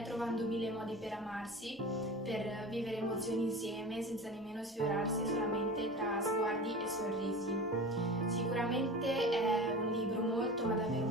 persone trovando mille modi per amarsi, per vivere emozioni insieme senza nemmeno sfiorarsi, solamente tra sguardi e sorrisi. Sicuramente è un libro molto ma davvero